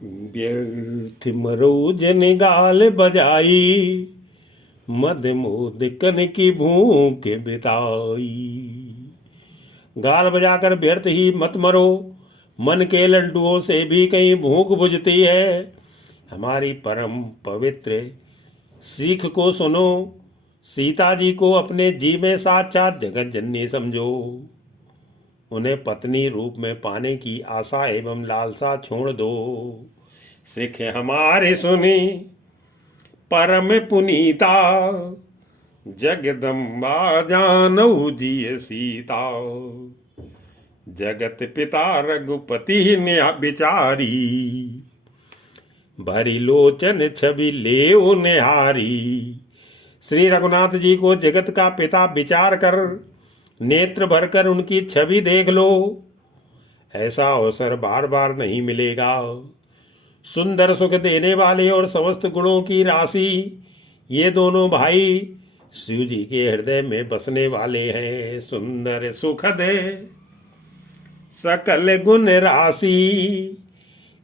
व्यर्थ मरो जन गाल बजाई, मद मोद कन की भूख बिताई। गाल बजाकर व्यर्थ ही मत मरो, मन के लड्डुओं से भी कहीं भूख बुझती है। हमारी परम पवित्र सीख को सुनो, सीता जी को अपने जी में साक्षात जगत जननी समझो। उन्हें पत्नी रूप में पाने की आशा एवं लालसा छोड़ दो। सिख हमारे सुनी परम पुनीता, जगदम्बा जानऊ जी सीता। जगत पिता रघुपति ने विचारी, भरी लोचन छवि ले निहारी। श्री रघुनाथ जी को जगत का पिता विचार कर नेत्र भरकर उनकी छवि देख लो। ऐसा अवसर बार बार नहीं मिलेगा। सुंदर सुख देने वाले और समस्त गुणों की राशि ये दोनों भाई शिव जी के हृदय में बसने वाले हैं। सुंदर सुख दे सकल गुण राशि,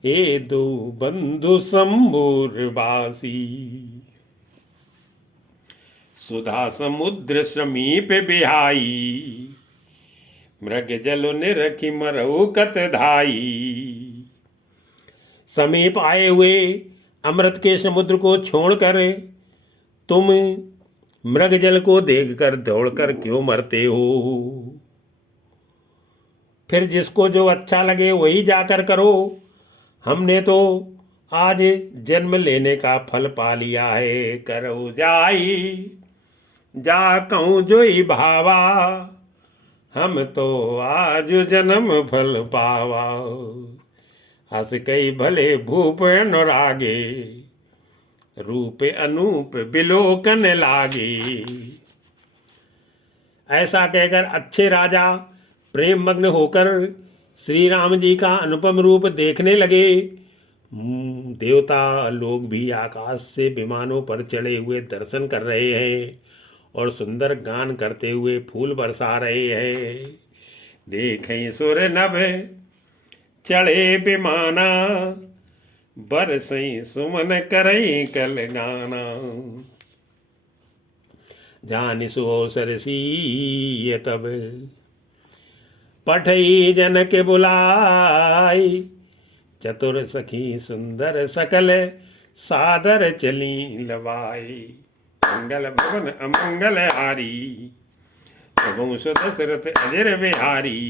ये दो बंधु शंभुर बासी। सुधा समुद्र समीप बिहाई, मृग जल निरखी मरऊ कत धाई। समीप आए हुए अमृत के समुद्र को छोड़कर तुम मृग जल को देखकर दौड़कर क्यों मरते हो? फिर जिसको जो अच्छा लगे वही जाकर करो। हमने तो आज जन्म लेने का फल पा लिया है। करो जाई जा कहूँ जोई भावा, हम तो आज जन्म फल पावा। हस कई भले भूप अनुरागे, रूप अनूप बिलोकन लागे। ऐसा कहकर अच्छे राजा प्रेम मग्न होकर श्री राम जी का अनुपम रूप देखने लगे। देवता लोग भी आकाश से विमानों पर चढ़े हुए दर्शन कर रहे हैं और सुंदर गान करते हुए फूल बरसा रहे हैं। देखें सुर नभ चढ़े विमाना, बरसई सुमन करई कल गाना। जानि सुअवसर सीय तब, पठई जनक बुलाई। चतुर सखी सुंदर सकल, सादर चली लवाई। मंगल भवन अमंगल हारी, प्रभु दशरथ अजर बिहारी।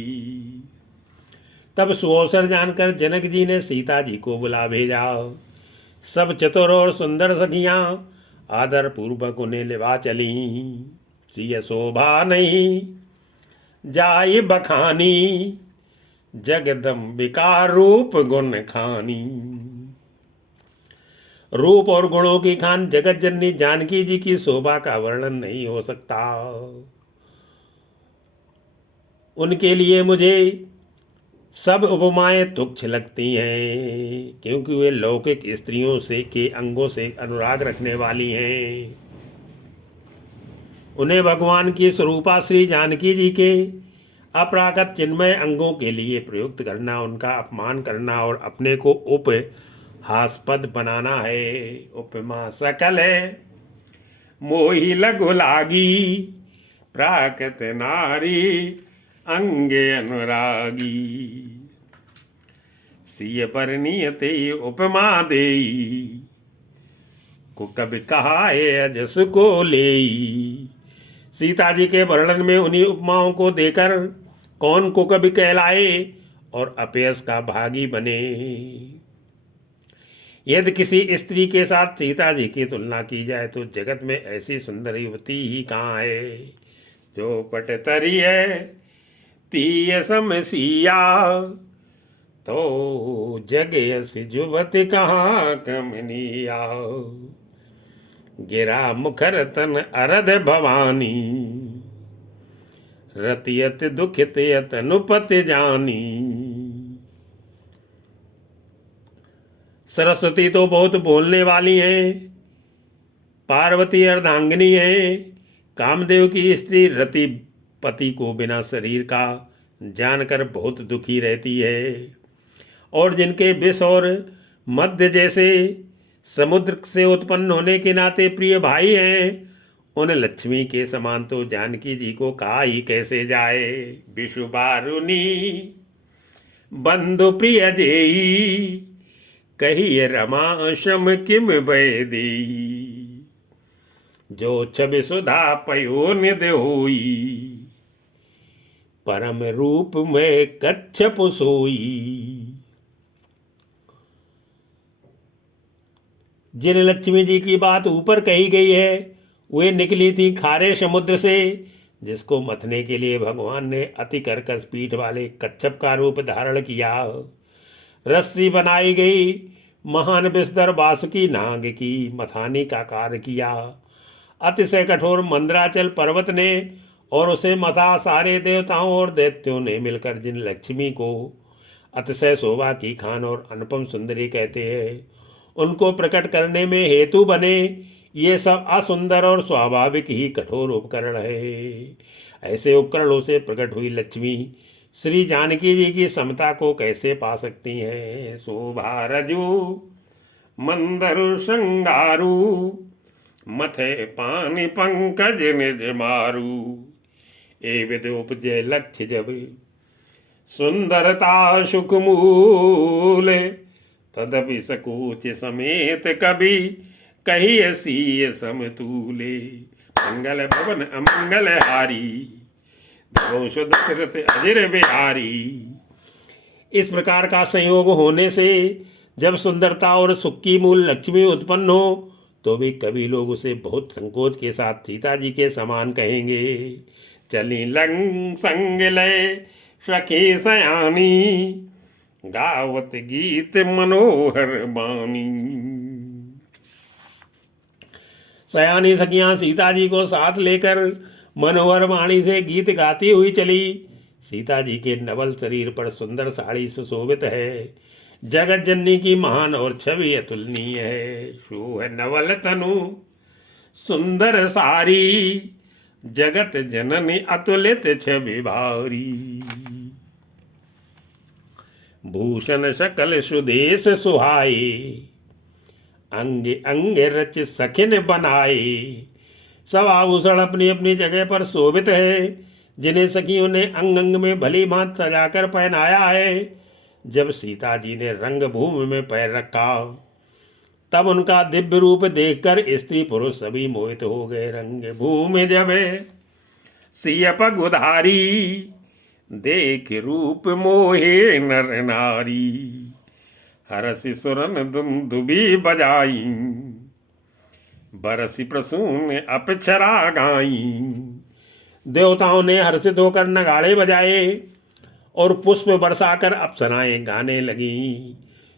तब सुअवसर जानकर जनक जी ने सीता जी को बुला भेजा। सब चतुर और सुंदर सखियां आदर पूर्वक उन्हें लेवा चली। सिय शोभा नहीं जाय बखानी, जगदम्बिका रूप गुण खानी। रूप और गुणों की खान जगत जननी जानकी जी की शोभा का वर्णन नहीं हो सकता। उनके लिए मुझे सब उपमाएं तुच्छ लगती हैं, क्योंकि वे लौकिक स्त्रियों से के अंगों से अनुराग रखने वाली हैं। उन्हें भगवान की स्वरूपा श्री जानकी जी के अपरागत चिन्मय अंगों के लिए प्रयुक्त करना, उनका अपमान करना और अपने को उपहास्पद बनाना है। उपमा सकल है मोहि लघु लागी, प्राकृत नारी अंगे अनुरागी। सिय परिणीयते उपमा देई, को कभी कहा है अजस को लेई। सीता जी के वर्णन में उन्हीं उपमाओं को देकर कौन को कभी कहलाए और अपयश का भागी बने। यदि किसी स्त्री के साथ सीता जी की तुलना की जाए तो जगत में ऐसी सुंदर युवती ही कहाँ है। जो पट तरी है तीय समसिया, तो जग यस जुवति कहाँ कमनिया। गिरा मुखर तन अरध भवानी, रतियत दुखित यत अनुपत जानी। सरस्वती तो बहुत बोलने वाली हैं, पार्वती अर्धांगिनी है। कामदेव की स्त्री रति पति को बिना शरीर का जानकर बहुत दुखी रहती है, और जिनके विष और मध्य जैसे समुद्र से उत्पन्न होने के नाते प्रिय भाई हैं, उन लक्ष्मी के समान तो जानकी जी को कहा ही कैसे जाए। विषु बारुनी बंधु प्रिय जेई, कही रमा शम किम भय देई। जो छवि सुधा पयो निध होई, परम रूप में कच्छप सोई। जिन लक्ष्मी जी की बात ऊपर कही गई है वे निकली थी खारे समुद्र से, जिसको मथने के लिए भगवान ने अति कर्कश पीठ वाले कच्छप का रूप धारण किया। रस्सी बनाई गई, महान विस्तर वासुकी नाग की मथानी का कार्य किया। अतिशय कठोर मंदराचल पर्वत ने और उसे मथा सारे देवताओं और दैत्यों ने मिलकर जिन लक्ष्मी को अतिशय शोभा की खान और अनुपम सुंदरी कहते हैं, उनको प्रकट करने में हेतु बने ये सब असुंदर और स्वाभाविक ही कठोर उपकरण है। ऐसे उपकरणों से प्रकट हुई लक्ष्मी श्री जानकी जी की समता को कैसे पा सकती हैं। शोभा रजू मंदरु श्रृंगारू, मथे पानी पंकज निज मारू। ए विद उपजे लक्ष्य जब, सुंदरता सुख मूल, तदपि सकूच समेत कभी, कही सीय समतूले। मंगल भवन अमंगल हारी, वंश दशरथ अजिर बिहारी। इस प्रकार का संयोग होने से जब सुंदरता और सुख की मूल लक्ष्मी उत्पन्न हो तो भी कभी लोग उसे बहुत संकोच के साथ सीता जी के समान कहेंगे। चली लंग संग लय सखी सयानी, गावत गीत मनोहर बानी। सयानी सखियां सीता जी को साथ लेकर मनोहर वाणी से गीत गाती हुई चली। सीता जी के नवल शरीर पर सुंदर साड़ी सुशोभित है। जगत जननी की महान और छवि अतुलनीय है। शोह नवल तनु सुंदर सारी, जगत जननी अतुलित छवि भारी। भूषण सकल सुदेश सुहाए, अंग अंग रच सखिन बनाए। सब आभूषण अपनी अपनी जगह पर शोभित है, जिन्हें सखियों ने अंग अंग में भली भांत सजाकर पहनाया है। जब सीता जी ने रंग भूमि में पैर रखा तब उनका दिव्य रूप देखकर स्त्री पुरुष सभी मोहित हो गए। रंग भूमि जब सियप गुधारी, देख रूप मोहे नर नारी। हरसि सुरन दुंदुबी बजाई, बरसी प्रसून अप्सरा गाई। देवताओं ने हर्षित होकर नगाड़े बजाए और पुष्प बरसाकर अप्सराएं गाने लगी।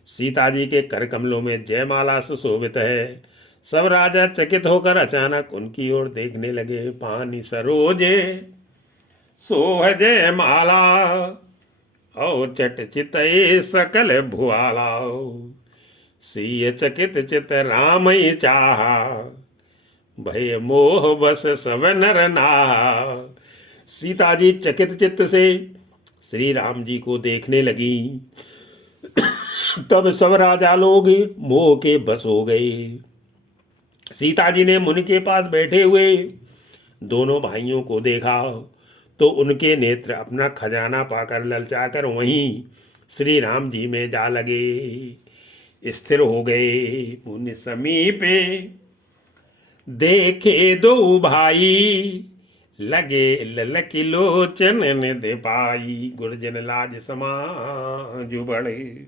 सीता जी के कर कमलों में जयमाला सुशोभित है। सब राजा चकित होकर अचानक उनकी ओर देखने लगे। पानी सरोजे सोह जयमाला, और चट चितये सकल भुआला। सीय चकित चित राम चाहा, भय मोह बस सब नर नाहा। सीता जी चकित चित्त से श्री राम जी को देखने लगी। तब सब राजा लोग मोह के बस हो गए। सीता जी ने मुनि के पास बैठे हुए दोनों भाइयों को देखा तो उनके नेत्र अपना खजाना पाकर ललचाकर वहीं श्री राम जी में जा लगे, स्थिर हो गए। मुनि समीपे देखे दो भाई, लगे ललकी लोचन निधि पाई। गुरजन लाज समाज बड़े,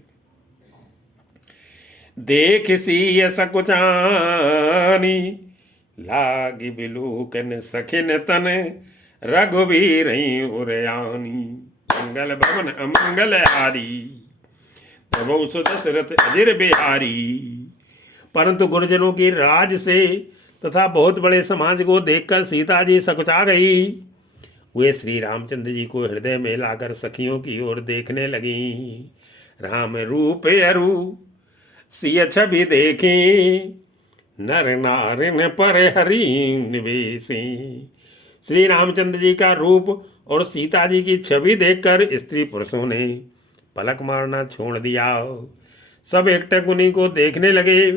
देख सीय सकुचानी। लागी बिलूकन सखिन तन, रघुवीर उरयानी। मंगल भवन अमंगल हारी, प्रभु सुदशरथ अजिर बिहारी। परंतु गुरुजनों की राज से तथा बहुत बड़े समाज को देखकर सीता जी सकुचा गई। वे श्री रामचंद्र जी को हृदय में लाकर सखियों की ओर देखने लगी। राम रूप अरु सिय छवि देखी, नर नारिन पर हरि निवेशी। श्री रामचंद्र जी का रूप और सीता जी की छवि देखकर स्त्री पुरुषों ने पलक मारना छोड़ दिया। सब एकटक उन्हीं को देखने लगे।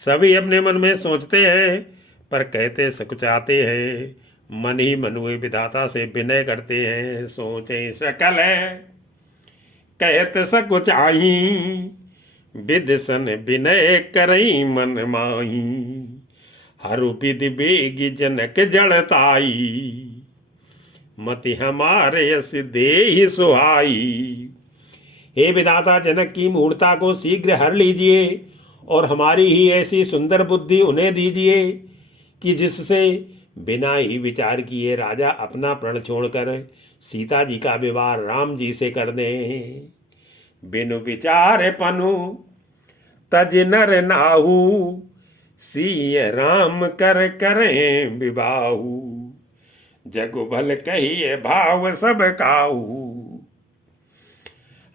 सभी अपने मन में सोचते हैं पर कहते सकुचाते हैं। मन ही मन वे विधाता से विनय करते हैं। सोचे सकल है कहत सकुचाई, विद सन विनय करई मन माही। हरु विधि बेगी जनक जड़ताई, मति हमारे यस देहि सुहाई। हे विधाता, जनक की मूर्ता को शीघ्र हर लीजिए और हमारी ही ऐसी सुंदर बुद्धि उन्हें दीजिए कि जिससे बिना ही विचार किए राजा अपना प्रण छोड़कर सीता जी का विवाह राम जी से कर दें। बिनु विचार पनु तज नर नाहू, सिय राम कर करें विबाहू। जगु भल कहिए भाव सब काऊ,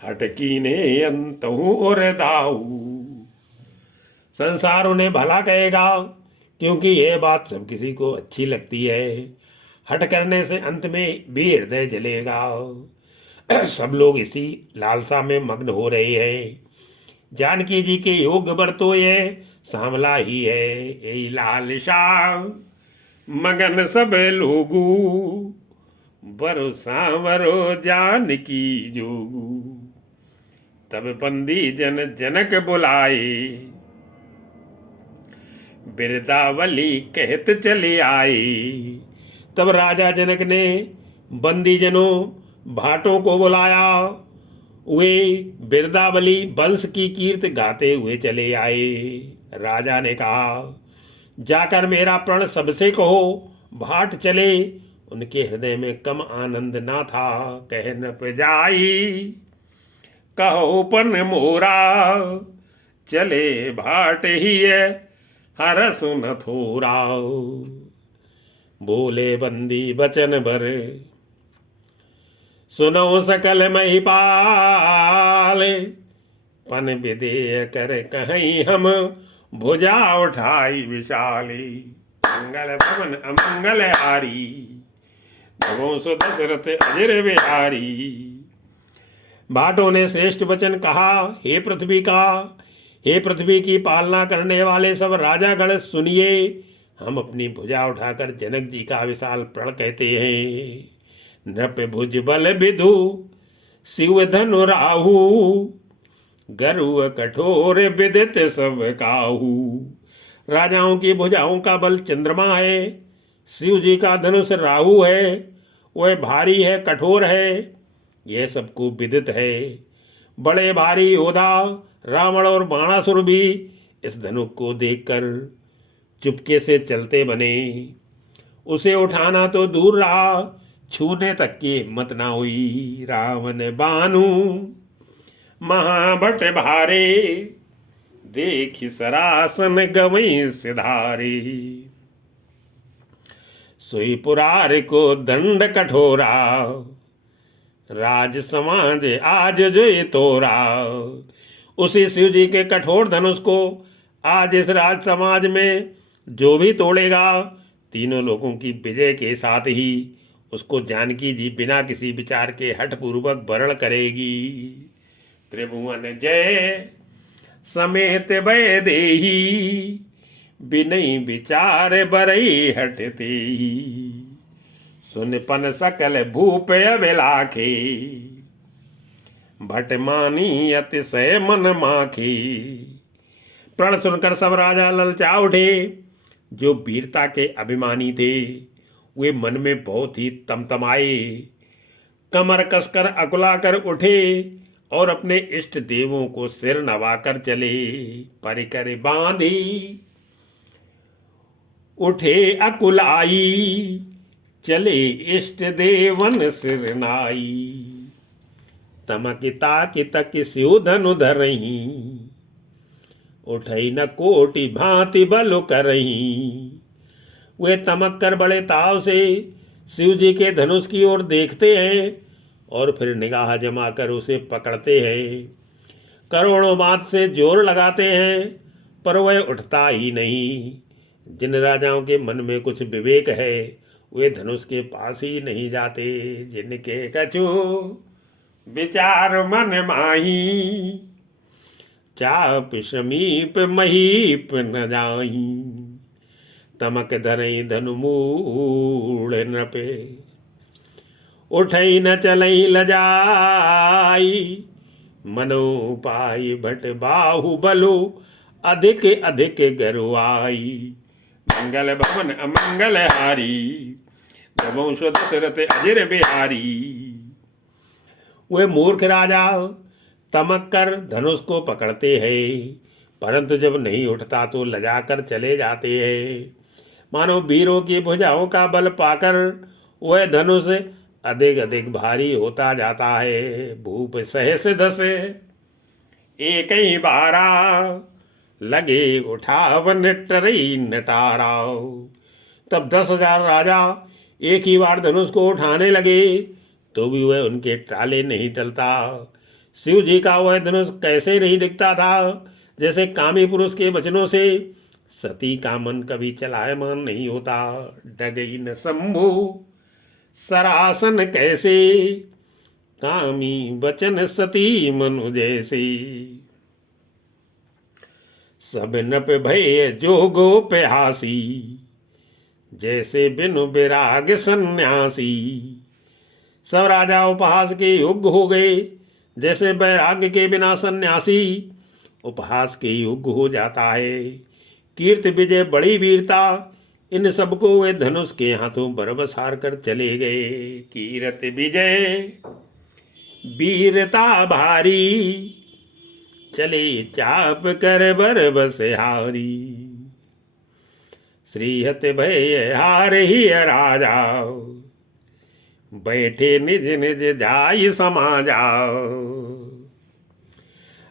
हटकी ने अंत और दाऊ। संसार उन्हें भला कहेगा क्योंकि यह बात सब किसी को अच्छी लगती है। हट करने से अंत में भी हृदय जलेगा। सब लोग इसी लालसा में मग्न हो रहे हैं। जानकी जी के योग वर तो यह सांवला ही है। यही लालसा मगन सब लोगू, बरो सांवरो जानकी जोगू। तब बंदी जन जनक बुलाए, बिरदावली कहत चले आए। तब राजा जनक ने बंदी जनों भाटों को बुलाया। वे बिरदावली वंश की कीर्ति गाते हुए चले आए। राजा ने कहा, जाकर मेरा प्रण सबसे कहो, भाट चले। उनके हृदय में कम आनंद ना था। कह न जाई कहो पन मोरा, चले भाट ही है हर सुन थोरा। बोले बंदी बचन भर, सुनो सकल महिपाल। पन विदेय कर कहीं हम, भुजा उठाई विशाली। मंगल भवन अमंगल हारी, भगों सो दशरथ अजर बिहारी। भाटों ने श्रेष्ठ वचन कहा, हे पृथ्वी का, हे पृथ्वी की पालना करने वाले सब राजागण सुनिए। हम अपनी भुजा उठाकर जनक जी का विशाल प्रण कहते हैं। नृप भुज बल विधु शिव धनु राहु, गरुड़ कठोर विदित सब काहू। राजाओं की भुजाओं का बल चंद्रमा है, शिव जी का धनुष राहु है, वह भारी है, कठोर है, यह सबको विदित है। बड़े भारी योद्धा रावण और बाणासुर भी इस धनुष को देखकर चुपके से चलते बने। उसे उठाना तो दूर रहा, छूने तक की हिम्मत ना हुई। रावण बानु महाभट भारे, देखि सरासन गवई सिधारे। सोई पुरार को दंड कठोरा, राज समाज आज जो तोरा। उसी शिव जी के कठोर धनुष को आज इस राज समाज में जो भी तोड़ेगा, तीनों लोगों की विजय के साथ ही उसको जानकी जी बिना किसी विचार के हठ पूर्वक वरण करेगी। त्रिभुवन जय समेत भय देही, बिनई विचार बरई हटते ही। सुन पन सकल भूप अभिलाखे, भट मानी अतिशय मन माखे। प्रण सुनकर सब राजा ललचा उठे। जो वीरता के अभिमानी थे वे मन में बहुत ही तमतमाए। कमर कसकर अकुलाकर उठे और अपने इष्ट देवों को सिर नवाकर चले। परिकर बांधी उठे अकुलाई, चले इष्ट देवन सिर नाई। तमकिता कि तक स्यु धनु धरही, उठई न कोटि भांति बल करही। वे तमक कर बड़े ताव से शिव जी के धनुष की ओर देखते हैं और फिर निगाह जमाकर उसे पकड़ते हैं। करोड़ों बात से जोर लगाते हैं पर वह उठता ही नहीं। जिन राजाओं के मन में कुछ विवेक है वे धनुष के पास ही नहीं जाते। जिनके कछु विचार मन माही, चाप समीप महीप न जाई, तमक धरई धनु मूड़ नृपे, उठई न चलई लजाई, मनो पाई भट बाहु बलो, अधिक अधिक गरुआई, मंगल भवन अमंगल हारी, वंश दशरथ अजिर बिहारी। वे मूर्ख राजा तमक कर धनुष को पकड़ते हैं, परंतु जब नहीं उठता तो लजाकर चले जाते हैं। मानो वीरों की भुजाओं का बल पाकर वह धनुष अधिक अधिक भारी होता जाता है। भूप सहस धसे एक ही बारा, लगे उठावन टरई नटारा। तब 10,000 राजा एक ही बार धनुष को उठाने लगे तो भी वह उनके टाले नहीं टलता। शिव जी का वह धनुष कैसे नहीं दिखता था, जैसे कामी पुरुष के वचनों से सती का मन कभी चलायमान नहीं होता। डगई न शंभु सरासन कैसे, कामी वचन सती मनु जैसे। सब नप भय जोगो पे हासी, जैसे बिनु विराग सन्यासी। सब राजा उपहास के योग्य हो गए, जैसे वैराग्य के बिना सन्यासी उपहास के योग्य हो जाता है। कीर्ति विजय बड़ी वीरता, इन सबको वे धनुष के हाथों बरबस हार कर चले गए। कीरत विजय वीरता भारी, चले चाप कर बरबस हारी। श्रीहत भय हार ही राजा, बैठे निज निज जाय समा जाओ।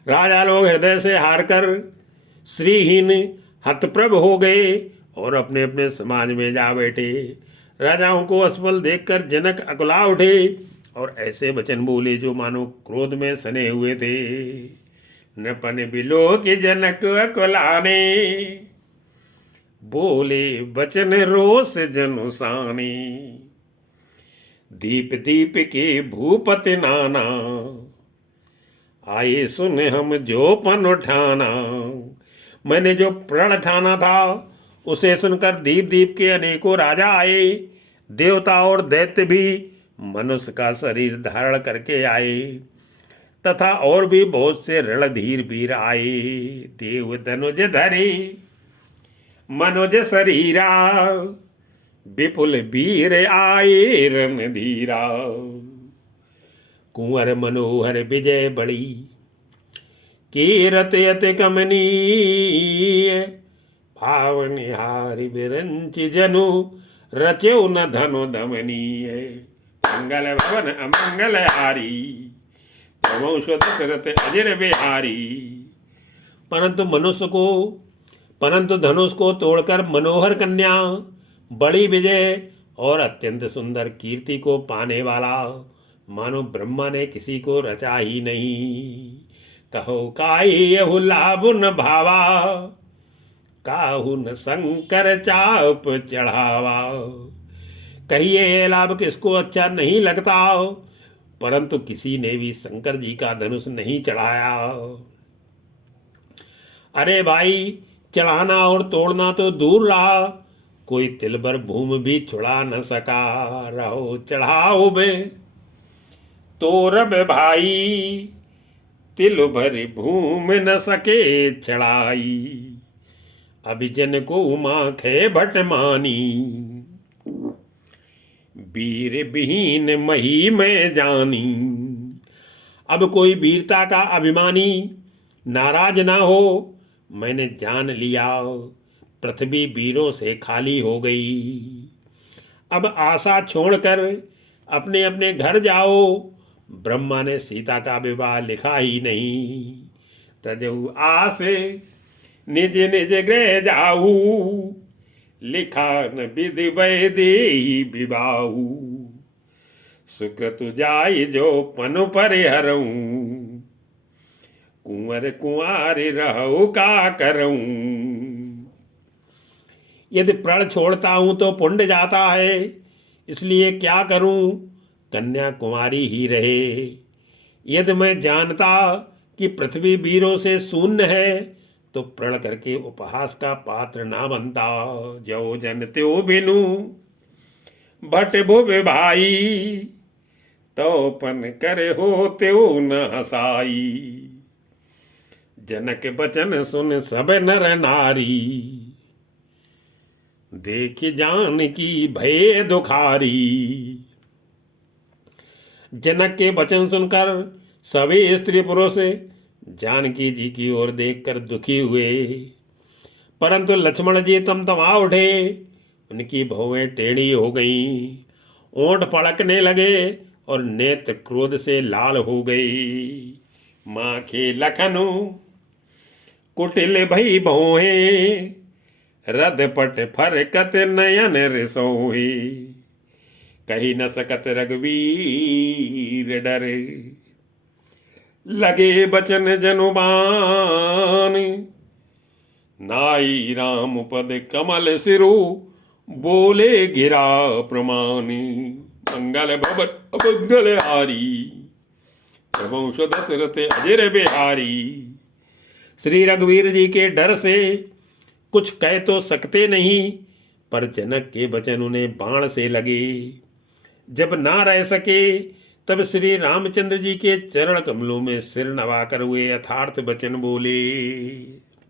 राजा लोग हृदय से हारकर श्रीहीन हतप्रभ हो गए और अपने अपने समाज में जा बैठे। राजाओं को असफल देखकर जनक अकुला उठे और ऐसे वचन बोले जो मानो क्रोध में सने हुए थे। नपन बिलो के जनक अकुलाने, बोले वचन रोष जनुसाने। दीप दीप के भूपति नाना, आए सुन हम जो पन उठाना। मैंने जो प्रण ठाना था उसे सुनकर दीप दीप के अनेकों राजा आए। देवता और दैत्य भी मनुष्य का शरीर धारण करके आए, तथा और भी बहुत से रणधीर वीर आए। देव धनुज धरे मनुज शरीरा, विपुल वीर आए रणधीरा। कुंवर मनोहर विजय बड़ी, कीरत यति कमनीय। भावनिहारि विरंच जनु, रचो न धनु दमनीय। मंगल भवन अमंगल हारी, वंश दशरथ अजिर बिहारी। परंतु धनुष को तोड़कर मनोहर कन्या, बड़ी विजय और अत्यंत सुंदर कीर्ति को पाने वाला मानो ब्रह्मा ने किसी को रचा ही नहीं। कहो काहु लाभ न भावा, काहू न शंकर चाप चढ़ावा। कहिए ये लाभ किसको अच्छा नहीं लगता, परंतु किसी ने भी शंकर जी का धनुष नहीं चढ़ाया। अरे भाई, चढ़ाना और तोड़ना तो दूर रहा, कोई तिल भर भूमि भी छुड़ा न सका। रहो चढ़ाओ बे तोरब भाई, तिल भर भूमि न सके चढ़ाई। अभिजन को माखे भट मानी, वीर विहीन मही में जानी। अब कोई वीरता का अभिमानी नाराज ना हो, मैंने जान लिया पृथ्वी वीरों से खाली हो गई। अब आशा छोड़कर अपने अपने घर जाओ। ब्रह्मा ने सीता का विवाह लिखा ही नहीं। तजऊ आसे निज निज गृह जाऊ, लिखा न विधि वैदे विवाहू। सुकृत जाय जो पनु परिहरऊं, कुंवर कुंवारी रहू का करऊं। यदि प्रण छोड़ता हूं तो पुण्य जाता है, इसलिए क्या करूं, कन्या कुमारी ही रहे। यदि मैं जानता कि पृथ्वी वीरों से शून्य है, तो प्रण करके उपहास का पात्र ना बनता। जो जन त्यो बिनु भट भुव भाई, तो पन करे हो त्यो न हसाई। जनक बचन सुन सब नर नारी, देख जान की भय दुखारी। जनक के वचन सुनकर सभी स्त्री पुरुष जानकी जी की ओर देखकर दुखी हुए, परंतु लक्ष्मण जी तमतमा उठे। उनकी भौवें टेढ़ी हो गईं, ओंठ फड़कने लगे और नेत्र क्रोध से लाल हो गई। माँ के लखनु कुटिल भई भौहें, रदपट फरकत नयन रिसोहि। कही न सकत रघुवीर डरे, लगे बचन जनुबान। नाई राम पद कमल सिरु, बोले गिरा प्रमाणी। मंगल भवन मंगल हारी, प्रभु दशरथ अजर बिहारी। श्री रघुवीर जी के डर से कुछ कह तो सकते नहीं, पर जनक के वचन उन्हें बाण से लगे। जब ना रह सके तब श्री रामचंद्र जी के चरण कमलों में सिर नवाकर हुए यथार्थ वचन बोले।